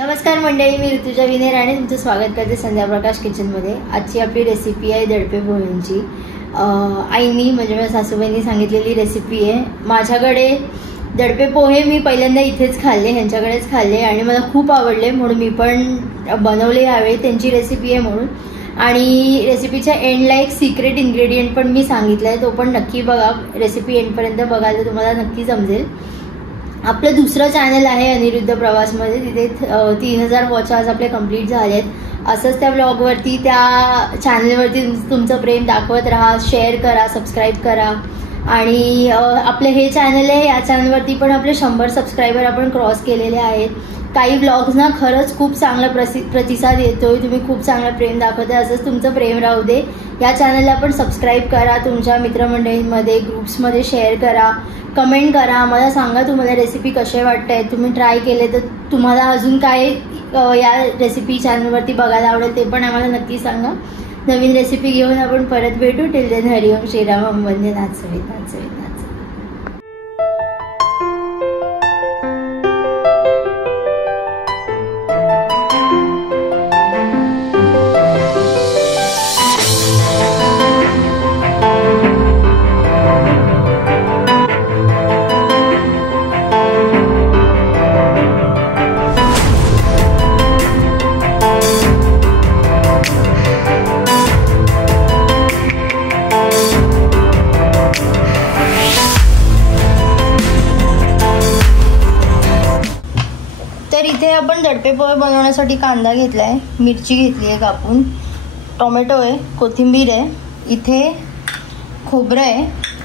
नमस्कार मंडळी, मी ऋतुजा विने राणे तुमचं स्वागत करते संध्या प्रकाश किचनमध्ये। आजची आपली रेसिपी आहे दडपे पोह्यांची। आईनी म्हणजे माझ्या सासूबाईंनी सांगितलेली रेसिपी आहे। माझ्याकडे दडपे पोहे मी पहिल्यांदा इथेच खाल्ले, ह्यांच्याकडेच खाल्ले आणि मला खूप आवडले, म्हणून मी पण बनवले यावेळी। त्यांची रेसिपी आहे म्हणून। आणि रेसिपीच्या एंडला एक सिक्रेट इन्ग्रेडियंट पण मी सांगितलाय, तो पण नक्की बघा, रेसिपी एंडपर्यंत बघायला तुम्हाला नक्की समजेल। आपलं दुसरं चॅनल आहे अनिरुद्ध प्रवासमध्ये, तिथे 3000 वॉच आज आपले कंप्लीट झाले आहेत। असंच त्या ब्लॉगवरती, त्या चॅनलवरती तुमचं प्रेम दाखवत राहा, शेअर करा, सबस्क्राईब करा। आणि आपलं हे चॅनल आहे, या चॅनलवरती पण आपले 100 सबस्क्रायबर आपण क्रॉस केलेले आहेत। काही ब्लॉग्सना खरंच खूप चांगला प्रतिसाद येतोय, तुम्ही खूप चांगलं प्रेम दाखवताय, असंच तुमचं प्रेम राहू दे। या चॅनलला पण सबस्क्राईब करा, तुमच्या मित्रमंडळींमध्ये ग्रुप्समध्ये शेअर करा, कमेंट करा, मला सांगा तुम्हाला रेसिपी कसे वाटते, तुम्ही ट्राय केले तर तुम्हाला अजून काय या रेसिपी चॅनलवरती बघायला आवडेल ते पण आम्हाला नक्की सांगा। नवीन रेसिपी घेऊन आपण परत भेटू। टिल देन हरिओम श्रीराम वंदे नाचवे नाचवे नाचवे। तर इथे आपण दडपे पोहे बनवण्यासाठी कांदा घेतलाय, मिरची घेतली आहे कापून, टोमॅटो आहे, कोथिंबीर आहे, इथे खोबरं आहे,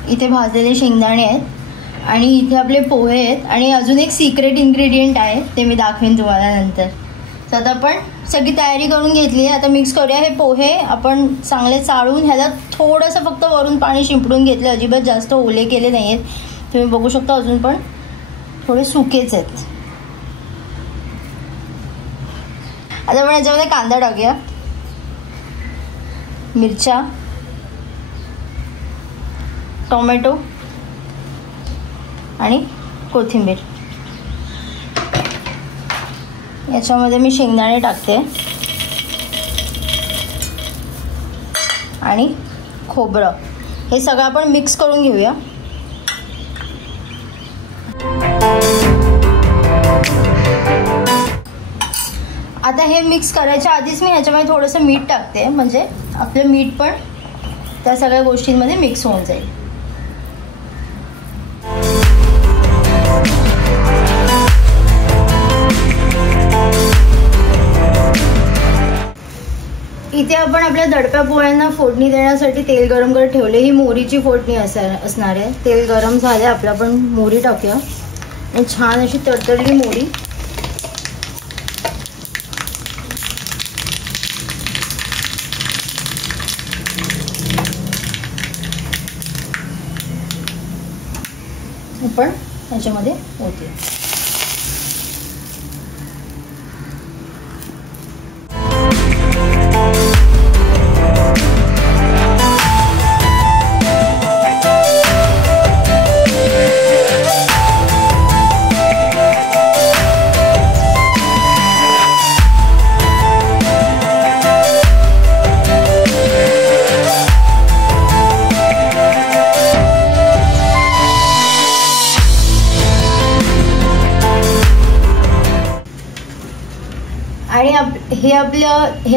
इथे भाजलेले शेंगदाणे आहेत आणि इथे आपले पोहे आहेत। आणि अजून एक सिक्रेट इन्ग्रेडियंट आहे, ते मी दाखवेन तुम्हाला नंतर। तर आता आपण सगळी तयारी करून घेतली आहे, आता मिक्स करूया। हे पोहे आपण चांगले चाळून ह्याला थोडंसं फक्त वरून पाणी शिंपडून घेतलं, अजिबात जास्त ओले केले नाही आहेत, तुम्ही बघू शकता, अजून पण थोडे सुकेच आहेत। आता आपण याच्यामध्ये कांदा टाकूया, मिरच्या, टोमॅटो आणि कोथिंबीर। याच्यामध्ये मी शेंगदाणे टाकते आणि खोबरं, हे सगळं आपण मिक्स करून घेऊया। आता हे मिक्स करायच्या आधीच मी ह्याच्यामध्ये थोडंसं मीठ टाकते, म्हणजे आपलं मीठ पण त्या सगळ्या गोष्टींमध्ये मिक्स होऊन जाईल। इथे आपण आपल्या दडप्या पोह्यांना फोडणी देण्यासाठी तेल गरम करत ठेवले। ही मोहरीची फोडणी असणार आहे। तेल गरम झाले, आपलं आपण मोहरी टाकूया आणि छान अशी तडतडली मोहरी। आपण त्याच्यामध्ये ओतूया। आणि हे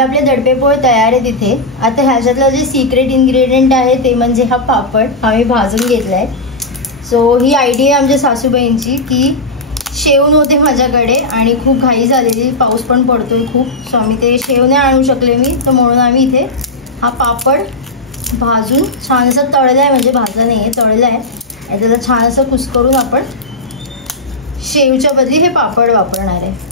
आपले दडपे पोहे तयार आहेत इथे। आता ह्याच्यातलं जे सिक्रेट इन्ग्रेडियंट आहे ते म्हणजे हा पापड, हा मी भाजून घेतलाय। सो ही आयडिया आमच्या सासूबाईंची, की शेव नव्हते माझ्याकडे आणि खूप घाई झालेली, पाऊस पण पडतोय खूप, सो आम्ही ते शेव नाही आणू शकले मी, तर म्हणून आम्ही इथे हा पापड भाजून छान असं तळलाय, म्हणजे भाजला नाही आहे, तळलाय। याच्याला छान असं कुस्करून आपण शेवच्या बदली हे पापड वापरणार आहे।